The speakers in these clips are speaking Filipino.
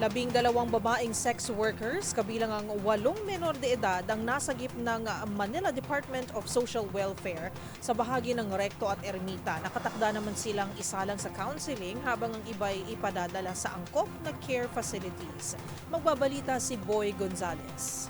12 babaeng sex workers, kabilang ang 8 menor de edad ang nasagip ng Manila Department of Social Welfare sa bahagi ng Recto at Ermita. Nakatakda naman silang isalang sa counseling habang ang iba'y ipadadala sa angkop na care facilities. Magbabalita si Boy Gonzales.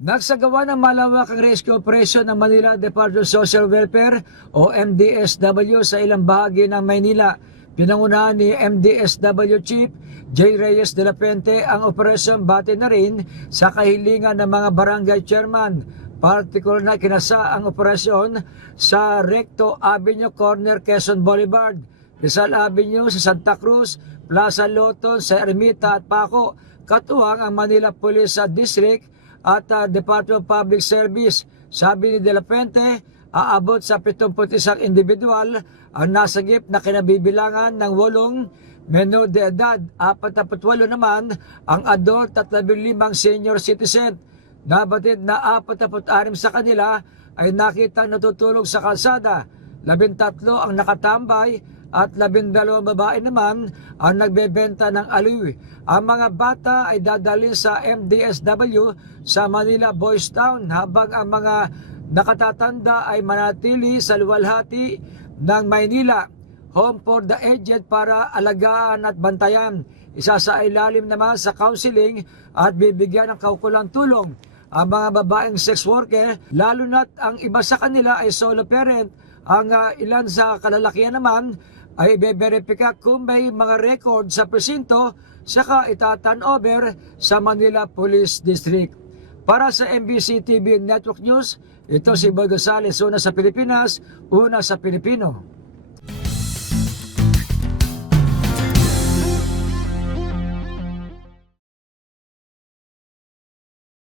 Nagsagawa ng malawakang rescue operation ng Manila Department of Social Welfare o MDSW sa ilang bahagi ng Maynila. Pinangunahan ni MDSW Chief J. Reyes de la Puente ang operasyon batay na rin sa kahilingan ng mga barangay chairman. Partikular na kinasa ang operasyon sa Recto Avenue Corner, Quezon Boulevard, Rizal Avenue sa Santa Cruz, Plaza Loton sa Ermita at Paco, katuwang ang Manila Police District at Department of Public Service. Sabi ni De La Puente, aabot sa 71 individual ang nasagip na kinabibilangan ng 8 menor de edad, 48 naman ang adult at 15 senior citizen. Nabatid na 46 sa kanila ay nakitang natutulog sa kalsada, 13 ang nakatambay at 12 babae naman ang nagbebenta ng aliw. Ang mga bata ay dadalhin sa MDSW sa Manila Boys Town habang ang mga nakatatanda ay manatili sa luwalhati ng Maynila, home for the aged para alagaan at bantayan. Isa sa ilalim naman sa counseling at bibigyan ng kaukulang tulong ang mga babaeng sex worker, lalo na't ang iba sa kanila ay solo parent. Ang ilan sa kalalakihan naman ay ibe-verifika kung may mga record sa presinto, saka itatan over sa Manila Police District. Para sa MBC TV Network News, ito si Boy Gonzales, una sa Pilipinas, una sa Pilipino.